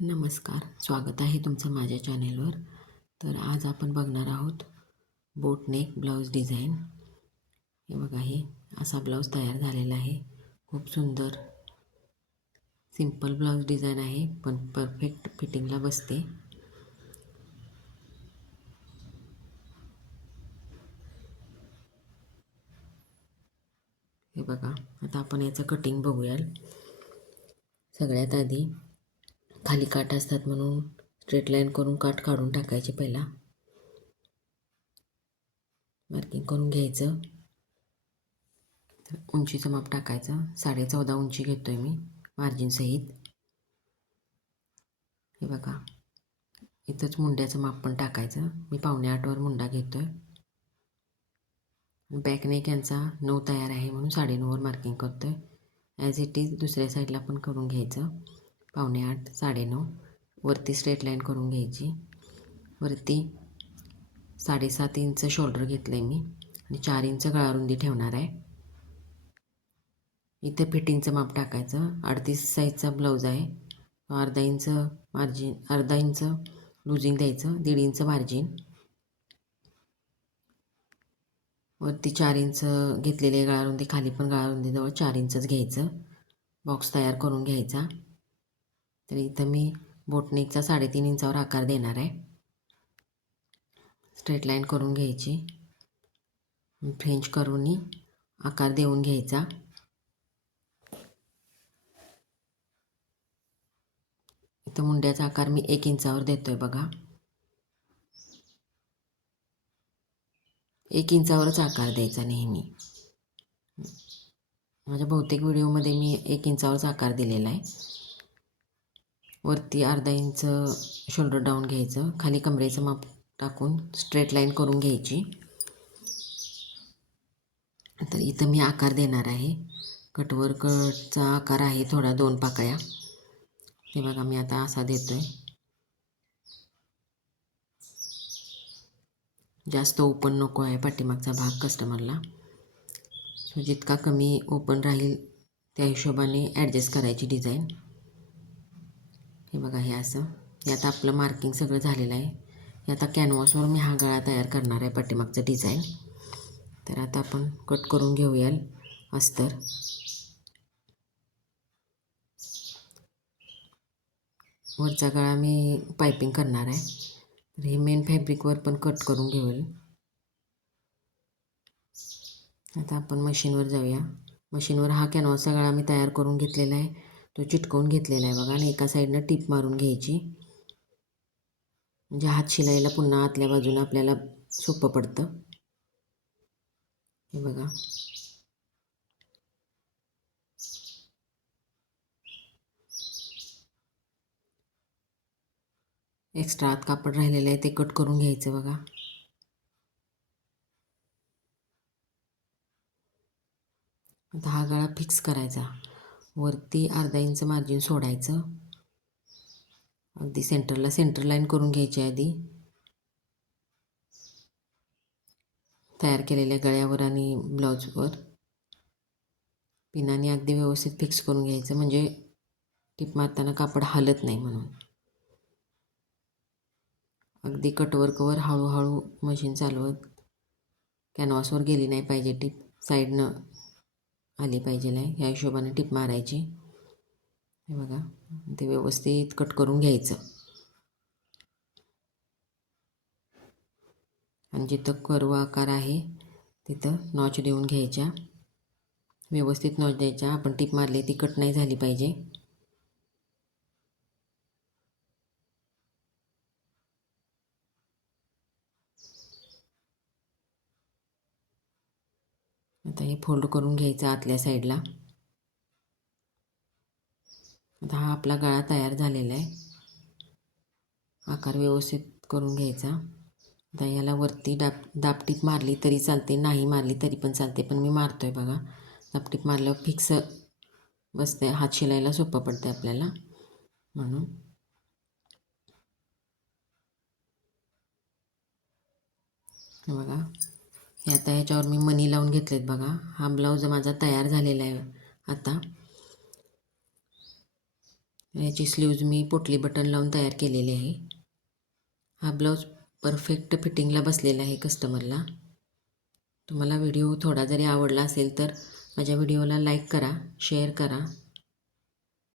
नमस्कार, स्वागत आहे तुमचं माझ्या चॅनेलवर. तर आज आपण बघणार आहोत बोट नेक ब्लाऊज डिझाईन. हे बघा, हे असा ब्लाऊज तयार झालेला आहे. खूप सुंदर सिंपल ब्लाऊज डिझाईन आहे, पण परफेक्ट फिटिंगला बसते. हे बघा, आता आपण याचं कटिंग बघूया. सगळ्यात आधी खाली काठ असतात म्हणून स्ट्रेट लाईन करून काठ काढून टाकायचे. पहिला मार्किंग करून घ्यायचं. उंचीचं माप टाकायचं. 14.5 उंची घेतोय मी मार्जिनसहित. हे बघा, इथंच मुंड्याचं माप पण टाकायचं. मी 7.25 मुंडा घेतोय. बॅक नेक यांचा 9 तयार आहे म्हणून 9.5 मार्किंग करतोय. ॲज इट इज दुसऱ्या साईडला पण करून घ्यायचं. 7.25 9.5 वरती स्ट्रेट लाईन करून घ्यायची. वरती 7.5 इंच शोल्डर घेतलंय मी आणि 4 इंच गळारुंदी ठेवणार आहे. इथे फिटिंगचं माप टाकायचं. 38 साईजचा ब्लाऊज आहे. अर्धा इंच मार्जिन, अर्धा इंच लुजिंग द्यायचं, 1.5 इंच मार्जिन. वरती 4 इंच घेतलेली आहे गळारुंदी, खाली पण गळारुंदीजवळ 4 इंचच घ्यायचं. बॉक्स तयार करून घ्यायचा. तर इथं मी बोटनेकचा 3.5 इंचावर आकार देणार आहे. स्ट्रेट लाईन करून घ्यायची. फ्रेंच करून आकार देऊन घ्यायचा. इथं मुंड्याचा आकार मी 1 इंचावर देतोय बघा. 1 इंचावरच आकार द्यायचा नेहमी. माझ्या बहुतेक व्हिडिओमध्ये मी 1 इंचावरच आकार दिलेला आहे. वरती अर्धा इंच शोल्डर डाऊन घ्यायचं. खाली कमरेचं माप टाकून स्ट्रेट लाईन करून घ्यायची. तर इथं मी आकार देणार आहे. कटवर कटचा आकार आहे थोडा, 2 पाकळ्या. हे बघा, मी आता असा देतोय. जास्त ओपन नको आहे पाठीमागचा भाग कस्टमरला. सो जितका कमी ओपन राहील त्या हिशोबाने ॲडजस्ट करायची डिझाईन. हे बघा, हे असं. हे आता आपलं मार्किंग सगळं झालेलं आहे. हे आता कॅनव्हासवर मी हा गळा तयार करणार आहे, पाठीमागचं डिझाईन. तर आता आपण कट करून घेऊया अस्तर. वरचा गळा मी पायपिंग करणार आहे. तर हे मेन फॅब्रिकवर पण कट करून घेऊया. आता आपण मशीनवर जाऊया. मशीनवर हा कॅनव्हासचा गळा मी तयार करून घेतलेला आहे. तो चिटकवून घेतलेला आहे बघा. आणि एका साईडनं टीप मारून घ्यायची, म्हणजे हात शिलाईला पुन्हा आतल्या बाजूला आपल्याला सोपं पडतं. हे बघा, एक्स्ट्रा आत कापड राहिलेलं आहे ते कट करून घ्यायचं बघा. आता हा गळा फिक्स करायचा. वरती अर्धा इंच मार्जिन सोडायचं. अगदी सेंटर लाईन करून घ्यायची आधी तयार केलेल्या गळ्यावर आणि ब्लाऊजवर. पिनाने अगदी व्यवस्थित फिक्स करून घ्यायचं, म्हणजे टिप मारताना कापड हलत नाही म्हणून. अगदी कटवर्कवर हळूहळू मशीन चालवत, कॅनव्हासवर गेली नाही पाहिजे टिप, साईडनं आली पाहिजे आहे, ह्या हिशोबाने टिप मारायची. हे बघा, ते व्यवस्थित कट करून घ्यायचं. आणि जिथं कर्व आकार आहे तिथं नॉच देऊन घ्यायच्या. व्यवस्थित नॉच द्यायच्या. आपण टिप मारली ती कट नाही झाली पाहिजे. आता हे फोल्ड करून घ्यायचं आतल्या साईडला. आता हा आपला गळा तयार झालेला आहे. आकार व्यवस्थित करून घ्यायचा. आता याला वरती दाबटीप मारली तरी चालते, नाही मारली तरी पण चालते, पण मी मारतोय बघा. दाबटीप मारल्यावर फिक्स बसते, हात शिलायला सोपं पडते आपल्याला म्हणून. बघा, हे आता ह्याच्यावर मी मणी लावून घेतलेत बघा. हा ब्लाऊज माझा तयार झालेला आहे आता. याची स्लीव्ज मी पोटली बटन लावून तयार केलेली आहे. हा ब्लाऊज परफेक्ट फिटिंगला बसलेला आहे कस्टमरला. तुम्हाला व्हिडिओ थोडा जरी आवडला असेल तर माझ्या व्हिडिओला लाईक करा, शेअर करा